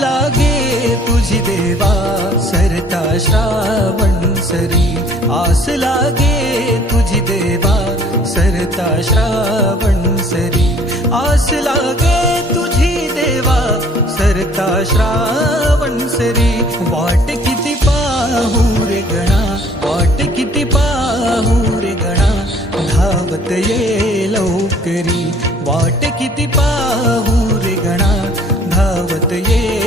लागे तुझी देवा सरता श्रावण सरी, आस लागे तुझी देवा सरता श्रावण सरी, आस लागे तुझी देवा सरता श्रावण सरी. वाट किती पाहू रे गणा, वाट किती पाहू रे गणा, धावत ये लवकरी. वाट किती पाहू रे गणा, धावत ये